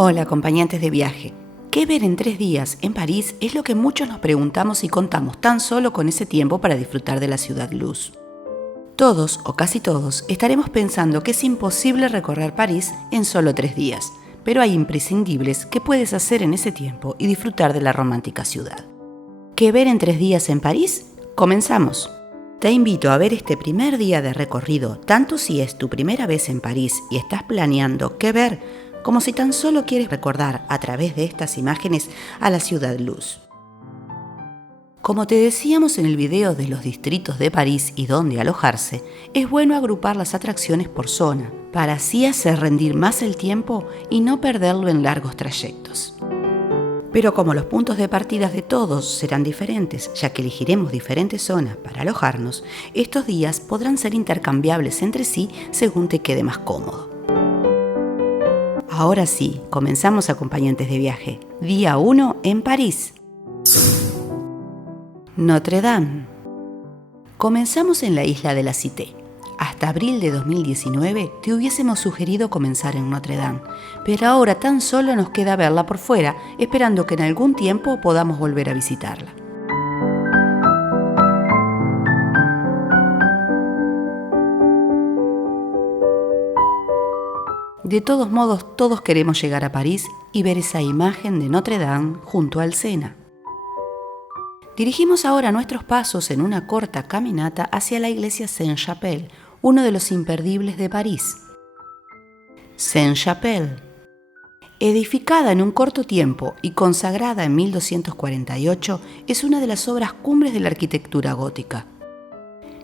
Hola, acompañantes de viaje. ¿Qué ver en 3 días en París? Es lo que muchos nos preguntamos y contamos tan solo con ese tiempo para disfrutar de la ciudad luz. Todos, o casi todos, estaremos pensando que es imposible recorrer París en solo 3 días, pero hay imprescindibles que puedes hacer en ese tiempo y disfrutar de la romántica ciudad. ¿Qué ver en 3 días en París? ¡Comenzamos! Te invito a ver este primer día de recorrido, tanto si es tu primera vez en París y estás planeando qué ver, como si tan solo quieres recordar a través de estas imágenes a la ciudad luz. Como te decíamos en el video de los distritos de París y dónde alojarse, es bueno agrupar las atracciones por zona, para así hacer rendir más el tiempo y no perderlo en largos trayectos. Pero como los puntos de partida de todos serán diferentes, ya que elegiremos diferentes zonas para alojarnos, estos días podrán ser intercambiables entre sí según te quede más cómodo. Ahora sí, comenzamos, acompañantes de viaje. Día 1 en París. Notre Dame. Comenzamos en la isla de la Cité. Hasta abril de 2019 te hubiésemos sugerido comenzar en Notre Dame, pero ahora tan solo nos queda verla por fuera, esperando que en algún tiempo podamos volver a visitarla. De todos modos, todos queremos llegar a París y ver esa imagen de Notre Dame junto al Sena. Dirigimos ahora nuestros pasos en una corta caminata hacia la iglesia Sainte-Chapelle, uno de los imperdibles de París. Sainte-Chapelle. Edificada en un corto tiempo y consagrada en 1248, es una de las obras cumbres de la arquitectura gótica.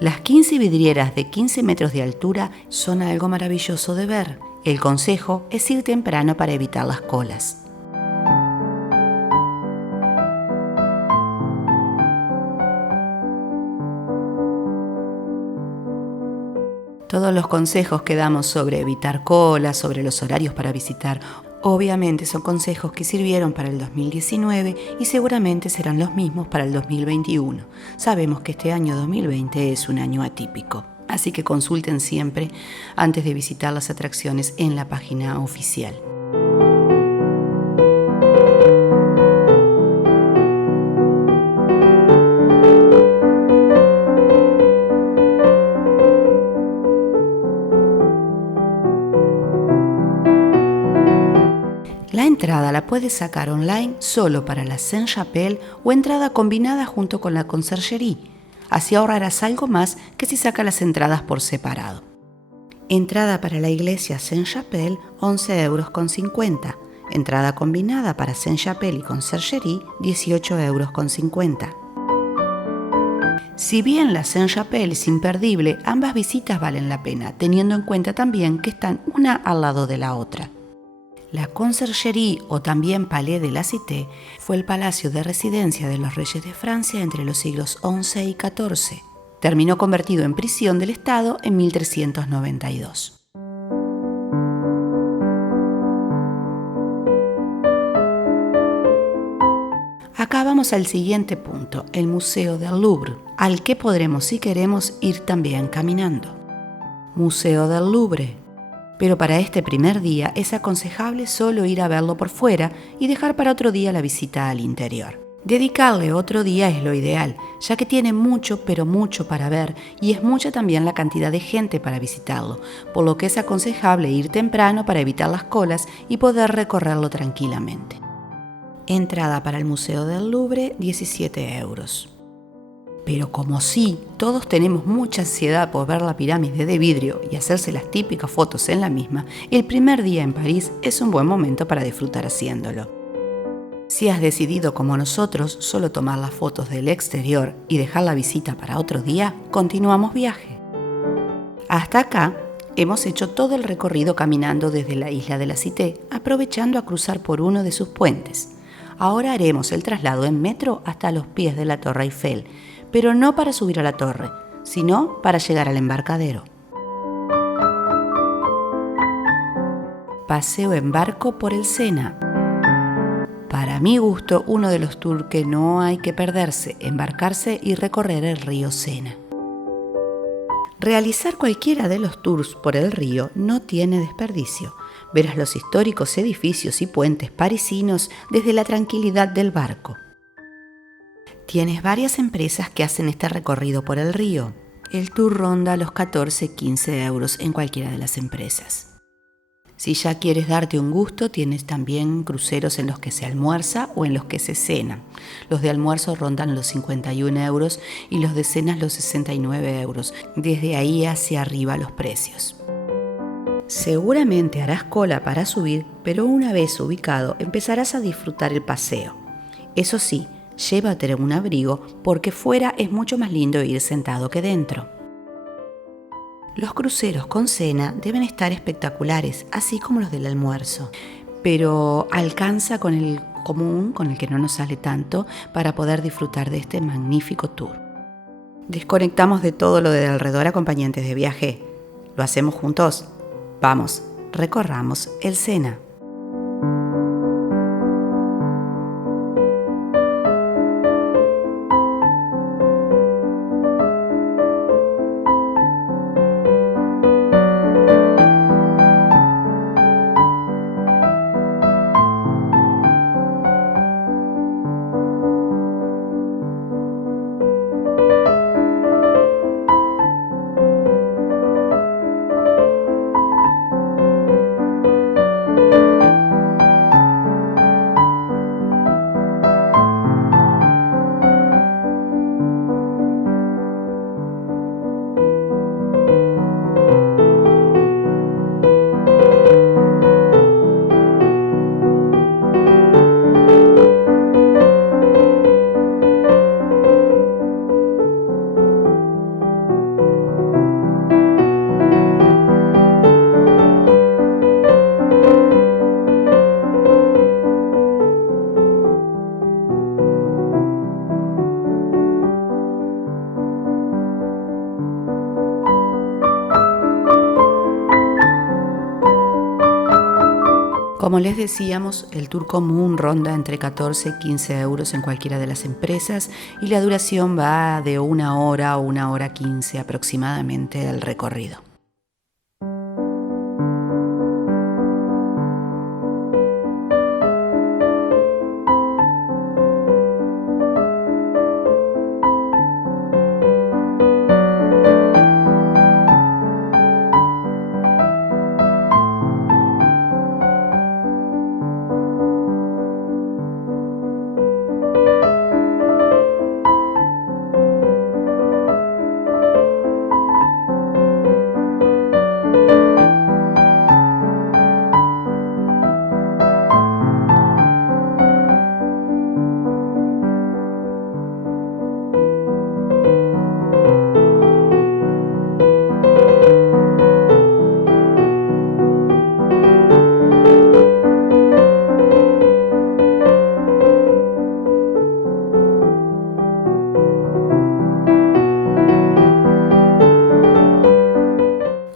Las 15 vidrieras de 15 metros de altura son algo maravilloso de ver. El consejo es ir temprano para evitar las colas. Todos los consejos que damos sobre evitar colas, sobre los horarios para visitar, obviamente son consejos que sirvieron para el 2019 y seguramente serán los mismos para el 2021. Sabemos que este año 2020 es un año atípico, así que consulten siempre antes de visitar las atracciones en la página oficial. La entrada la puedes sacar online solo para la Sainte-Chapelle o entrada combinada junto con la Conciergerie. Así ahorrarás algo más que si sacas las entradas por separado. Entrada para la iglesia Sainte-Chapelle, 11,50 €. Entrada combinada para Sainte-Chapelle y Conciergerie, 18,50 €. Si bien la Sainte-Chapelle es imperdible, ambas visitas valen la pena, teniendo en cuenta también que están una al lado de la otra. La Conciergerie, o también Palais de la Cité, fue el palacio de residencia de los reyes de Francia entre los siglos XI y XIV. Terminó convertido en prisión del Estado en 1392. Acá vamos al siguiente punto, el Museo del Louvre, al que podremos, si queremos, ir también caminando. Museo del Louvre. Pero para este primer día es aconsejable solo ir a verlo por fuera y dejar para otro día la visita al interior. Dedicarle otro día es lo ideal, ya que tiene mucho, pero mucho para ver y es mucha también la cantidad de gente para visitarlo, por lo que es aconsejable ir temprano para evitar las colas y poder recorrerlo tranquilamente. Entrada para el Museo del Louvre, 17 €. Pero como sí, todos tenemos mucha ansiedad por ver la pirámide de vidrio y hacerse las típicas fotos en la misma, el primer día en París es un buen momento para disfrutar haciéndolo. Si has decidido, como nosotros, solo tomar las fotos del exterior y dejar la visita para otro día, continuamos viaje. Hasta acá, hemos hecho todo el recorrido caminando desde la isla de la Cité, aprovechando a cruzar por uno de sus puentes. Ahora haremos el traslado en metro hasta los pies de la Torre Eiffel, pero no para subir a la torre, sino para llegar al embarcadero. Paseo en barco por el Sena. para mi gusto, uno de los tours que no hay que perderse, embarcarse y recorrer el río Sena. Realizar cualquiera de los tours por el río no tiene desperdicio. Verás los históricos edificios y puentes parisinos desde la tranquilidad del barco. Tienes varias empresas que hacen este recorrido por el río. El tour ronda los 14-15 euros en cualquiera de las empresas. Si ya quieres darte un gusto, tienes también cruceros en los que se almuerza o en los que se cena. Los de almuerzo rondan los 51 euros y los de cenas los 69 euros. Desde ahí hacia arriba los precios. Seguramente harás cola para subir, pero una vez ubicado empezarás a disfrutar el paseo. Eso sí, llévate un abrigo porque fuera es mucho más lindo ir sentado que dentro. Los cruceros con cena deben estar espectaculares, así como los del almuerzo, pero alcanza con el común, con el que no nos sale tanto, para poder disfrutar de este magnífico tour. Desconectamos de todo lo de alrededor, acompañantes de viaje. ¿Lo hacemos juntos? Vamos, recorramos el Sena. Como les decíamos, el tour común ronda entre 14 y 15 euros en cualquiera de las empresas y la duración va de 1 hora a 1 hora 15 aproximadamente del recorrido.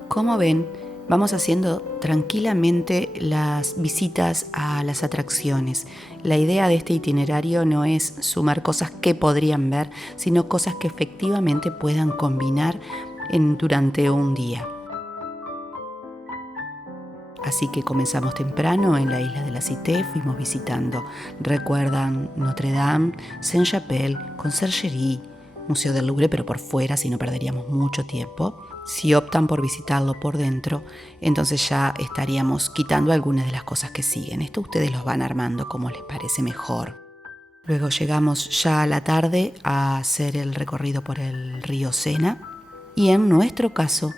Como ven, vamos haciendo tranquilamente las visitas a las atracciones. La idea de este itinerario no es sumar cosas que podrían ver, sino cosas que efectivamente puedan combinar durante un día. Así que comenzamos temprano en la isla de la Cité, fuimos visitando, recuerdan, Notre Dame, Saint-Chapelle, Conciergerie, Museo del Louvre, pero por fuera, si no perderíamos mucho tiempo. Si optan por visitarlo por dentro, entonces ya estaríamos quitando algunas de las cosas que siguen. Esto ustedes los van armando como les parece mejor. Luego llegamos ya a la tarde a hacer el recorrido por el río Sena y en nuestro caso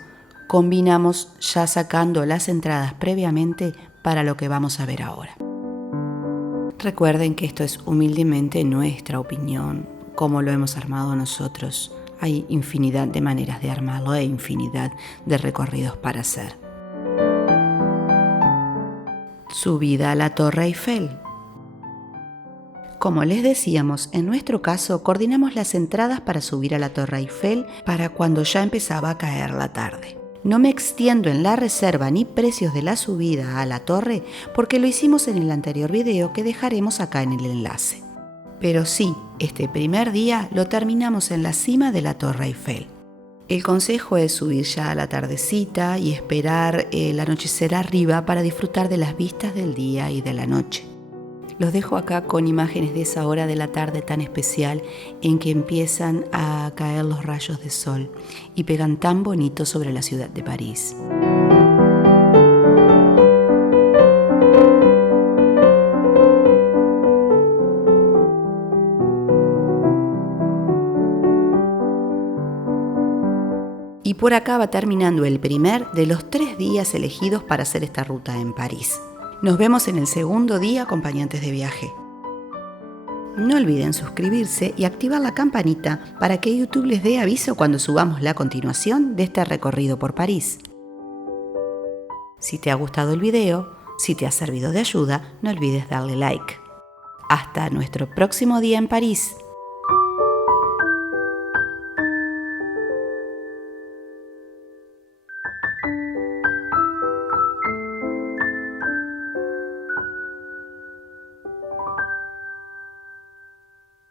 combinamos ya sacando las entradas previamente para lo que vamos a ver ahora. Recuerden que esto es humildemente nuestra opinión, como lo hemos armado nosotros. Hay infinidad de maneras de armarlo e infinidad de recorridos para hacer. Subida a la Torre Eiffel. Como les decíamos, en nuestro caso coordinamos las entradas para subir a la Torre Eiffel para cuando ya empezaba a caer la tarde. No me extiendo en la reserva ni precios de la subida a la torre porque lo hicimos en el anterior video que dejaremos acá en el enlace. Pero sí, este primer día lo terminamos en la cima de la Torre Eiffel. El consejo es subir ya a la tardecita y esperar el anochecer arriba para disfrutar de las vistas del día y de la noche. Los dejo acá con imágenes de esa hora de la tarde tan especial en que empiezan a caer los rayos de sol y pegan tan bonito sobre la ciudad de París. Y por acá va terminando el primer de los 3 días elegidos para hacer esta ruta en París. Nos vemos en el segundo día, acompañantes de viaje. No olviden suscribirse y activar la campanita para que YouTube les dé aviso cuando subamos la continuación de este recorrido por París. Si te ha gustado el video, si te ha servido de ayuda, no olvides darle like. Hasta nuestro próximo día en París.